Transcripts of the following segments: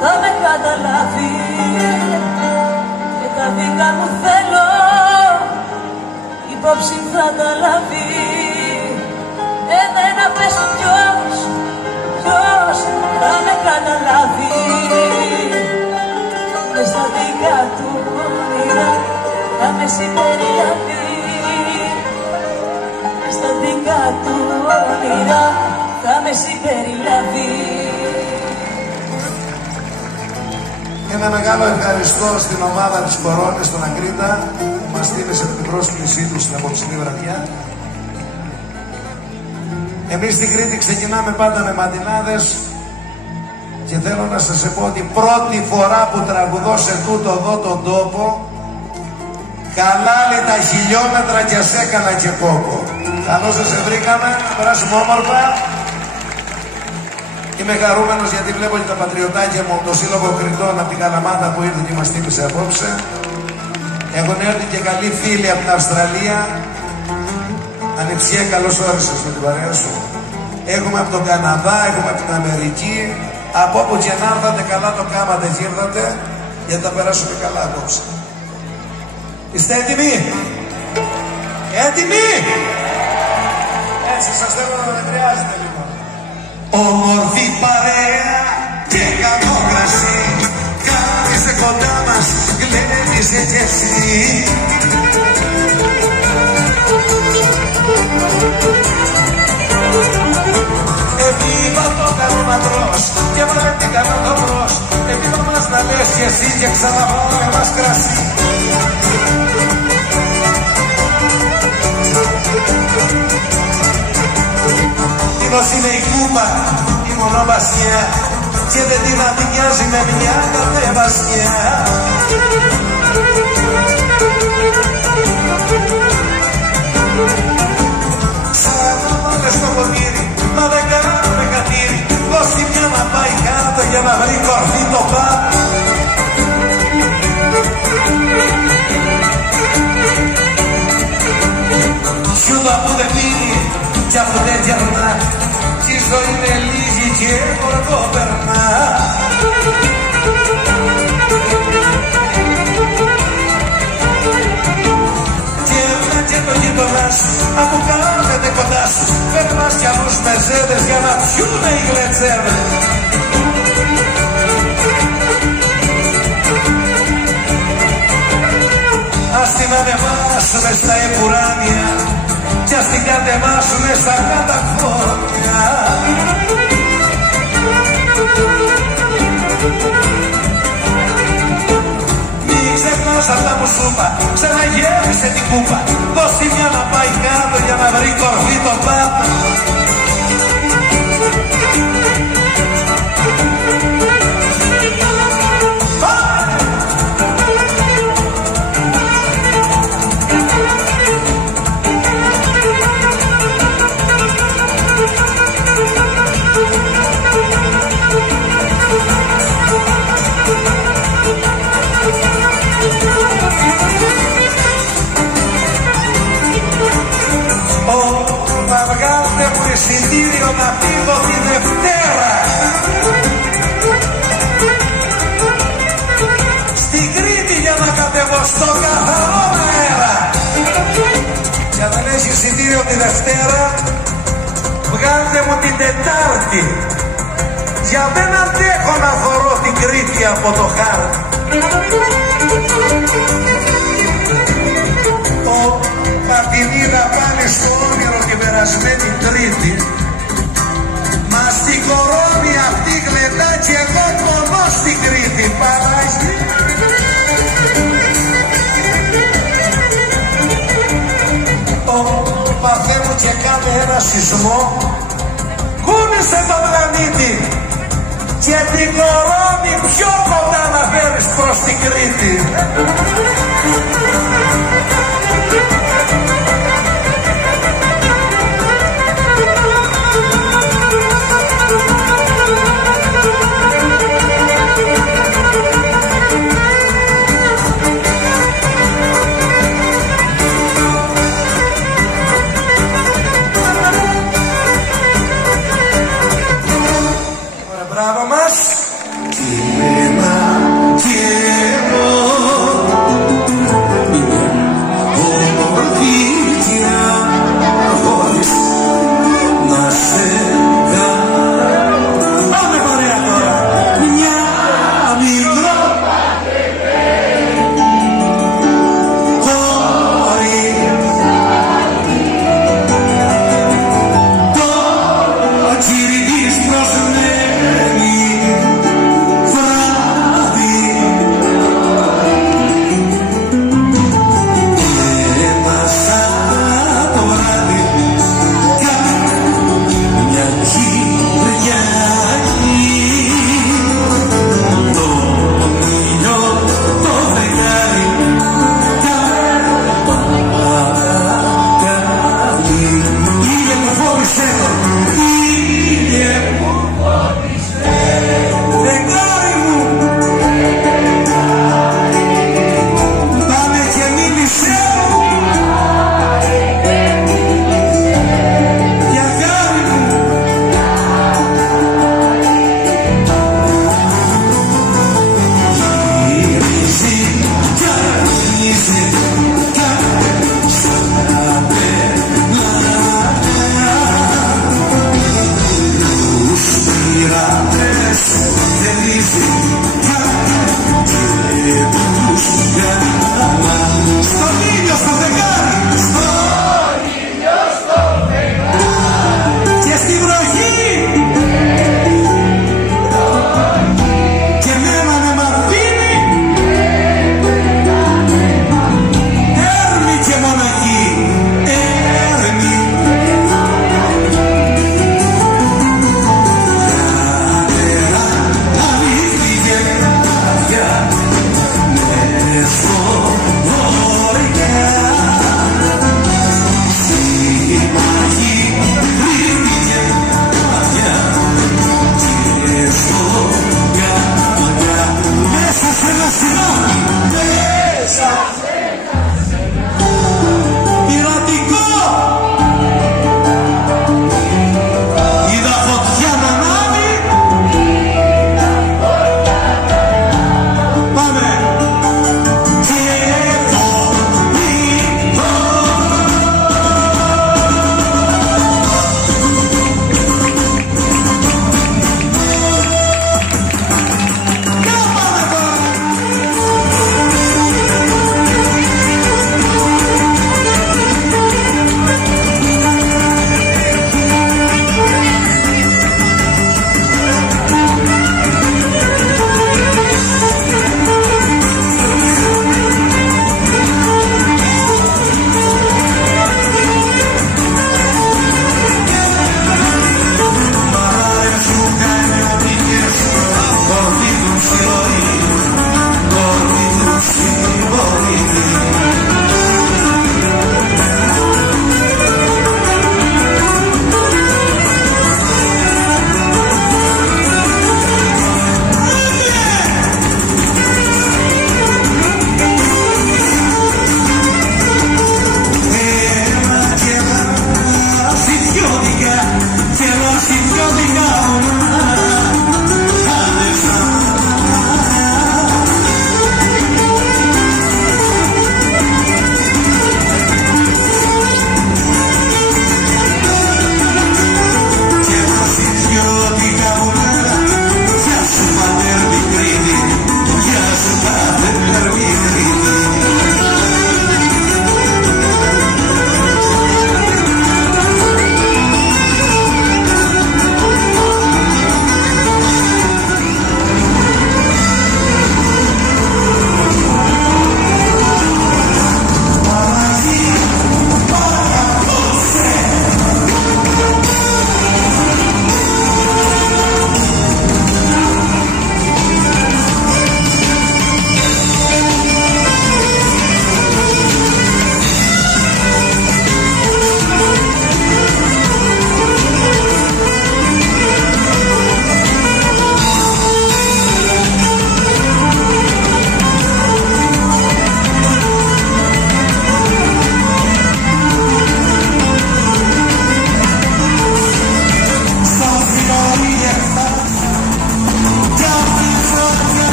Θα με καταλάβει και τα δικά μου θέλω υπόψη θα τα λάβει. Εμένα πες ποιος θα με καταλάβει και στα δικά του όνειρα θα με συμπεριλάβει. Και στα δικά του όνειρα θα με συμπεριλάβει. Ένα μεγάλο ευχαριστώ στην ομάδα της Κορώνης στον Ακρίτα που μας τίμησε την πρόσκλησή του στην απόψινή βραδιά. Εμείς στην Κρήτη ξεκινάμε πάντα με μαντινάδες και θέλω να σας πω ότι πρώτη φορά που τραγουδώ σε τούτο εδώ τον τόπο καλάλη τα χιλιόμετρα και ας έκανα και κόκο. Καλώς σας βρήκαμε, να περάσουμε όμορφα. Είμαι χαρούμενος γιατί βλέπω και τα πατριωτάκια μου, το Σύλλογο Κρητών από την Καλαμάτα που ήρθε και μας τίμησε απόψε. Έχουν έρθει και καλοί φίλοι από την Αυστραλία. Ανιψιέ, καλώς όρισες με την παρέα σου. Έχουμε από τον Καναδά, έχουμε από την Αμερική. Από όπου και να έρθατε, καλά το κάματε και ήρθατε, γιατί θα περάσουμε καλά απόψε. Είστε έτοιμοι? Έτοιμοι? Έτσι, σας θέλω να με χρειάζεται λίγο. Όμορφη παρέα και καλό κρασί, κάθισε κοντά μας, γλέντισε κι εσύ. Επίβα το καλό να τρως και βάλε την καλά το μπρος. Επίβα μας να λες κι εσύ και ξαναβάλε μας κρασί. Τίνος είναι η κούπα, η μονοβασιά και δεν την αδικιάζει με μια κατεβασιά. Σαν να βάλε στο ποτήρι, μα δεν κάνουμε κατήρι. Δώσ' τη μια να πάει κάτω για να βρει κορφή το πάτο. Σιούδα που δεν πίνει κι αφού δεν γερνά, κι η ζωή είναι λίγη και κορκό περνά. Και ένα και το γείτονα σου, αφού κάθεται κοντά σου, περνάς κι άλλους μεζέδες για να πιούνε οι γλετσέδες. Ας την ανεβάσουμε στα επουράνια κι ας την κατεβάσουνε στα καταφώνια. Μη ξεχνάς αυτά που σου είπα, ξαναγέμισε την κούπα. Δώσ' τη μια να πάει κάτω για να βρει κορφή το πάτο. Εισιτήριο να φύγω τη Δευτέρα στην Κρήτη για να κατεβώ στο καθαρό αέρα. Και αν δεν έχει εισιτήριο τη Δευτέρα, βγάλτε μου την Τετάρτη, για δεν αντέχω να φορώ την Κρήτη από το χάρτη. Πατηνίδα πάλι στο όνειρο την περασμένη Τρίτη, μα στην κορώνη αυτή γλεντά κι εγώ πονώ στην Κρήτη. Παράγει ο Παθέ μου και κάνε ένα σεισμό τόνισε τον πλανήτη και την κορώνη πιο κοντά να φέρεις προς την Κρήτη. Μπράβο μας! Και ένα και εγώ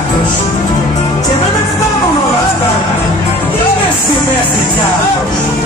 άλλος. Και δεν με φτάνουν όλα αυτά. Είναι συνέστη κι άλλος.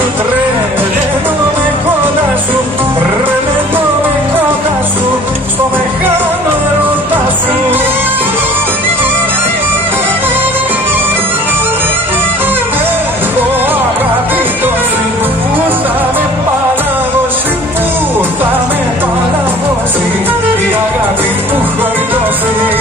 σου, τρελαίνομαι κοντά σου, τρελαίνομαι κοντά σου, στο μεγάλο ερωτά σου. Έχω αγάπη τόση που θα με παλαβώσει, που θα με παλαβώσει, η αγάπη που έχω δώσει.